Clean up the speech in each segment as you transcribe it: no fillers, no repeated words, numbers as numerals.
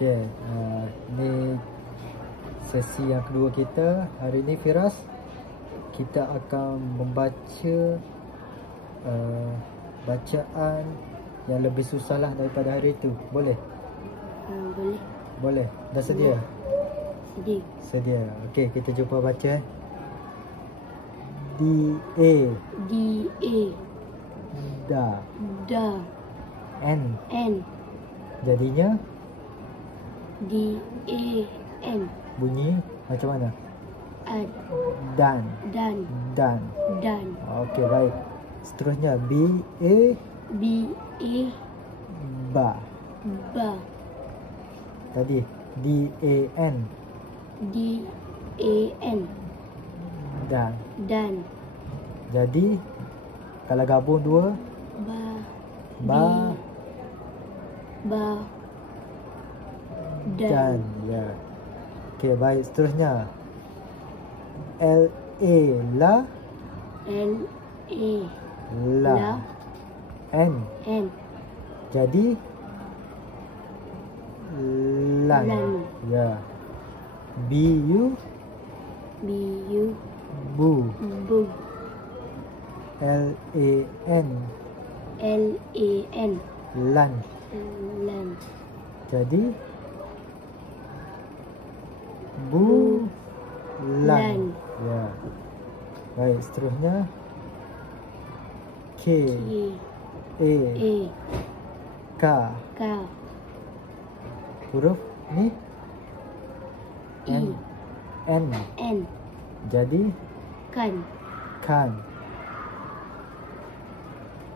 Okay, ni sesi yang kedua kita. Hari ni Firas, kita akan membaca bacaan yang lebih susah lah daripada hari itu. Boleh? Boleh. Boleh. Dah sedia? Sedia. Sedia. Okay, kita jumpa baca. D-A. D-A. Da. Da. N. N. Jadinya D-A-N. bunyi macam mana? Ad. Dan. Dan. Dan. Dan. Okey, baik. Seterusnya B-A. B-A. Ba. Ba. Tadi D-A-N. D-A-N. Dan. Dan. Jadi kalau gabung dua, Ba. ba Ba. dan. Ya. Okey, baik. Seterusnya L-A. La. L-A. La. La. N. N. Jadi lan. Lan. Ya. B-U. B-U. Bu. Bu. L-A-N. L-A-N. Lan. Lan. Jadi bu lan. Lan. Ya. Baik, seterusnya K. K. A. A. K. K. Huruf ni I. N. N. Jadi Kan. kan.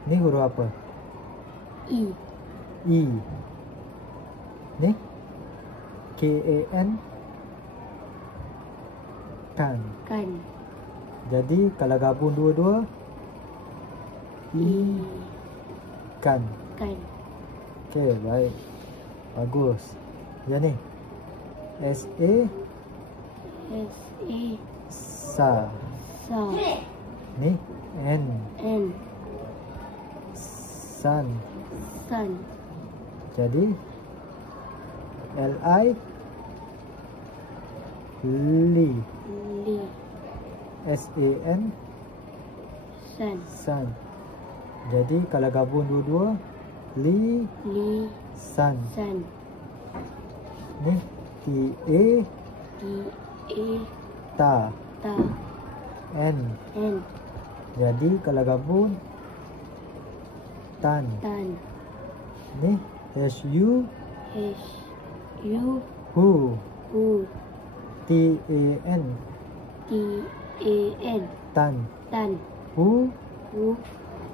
Ni huruf apa? I. I. Ni K-A-N. Kan. Kan. Jadi kalau gabung dua-dua, I. kan. Kan. Okey, baik. Bagus. Yang ni S-A. S-A. Sa. Sa. Ni N. N. San. San. Jadi L-I. Li. Li. S-A-N. San. San. Jadi kalau gabung dua-dua, Li. Li. San. San. Ni T-A. T-A. Ta. Ta. N. N. Jadi kalau gabung, Tan. Tan. Ni H-U. H. U. Hu. U. T-A-N. T-A-N. Tan. Tan. Hu. U.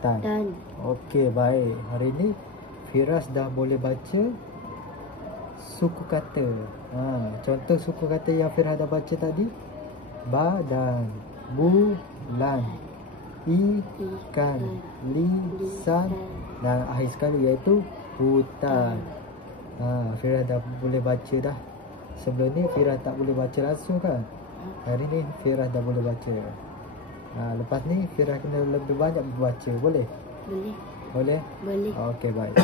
Tan. Tan. Okey, baik. Hari ni Firas dah boleh baca suku kata. Contoh suku kata yang Firas dah baca tadi. Badan. Bulan. Ikan. Lisan. Dan akhir sekali iaitu hutan. Firas dah boleh baca dah. Sebelum ni Firas tak boleh baca langsung kan. Hari ni Firas dah boleh baca. Lepas ni Firas kena lebih banyak baca. Boleh? Boleh. Boleh? Boleh. Okey, baik.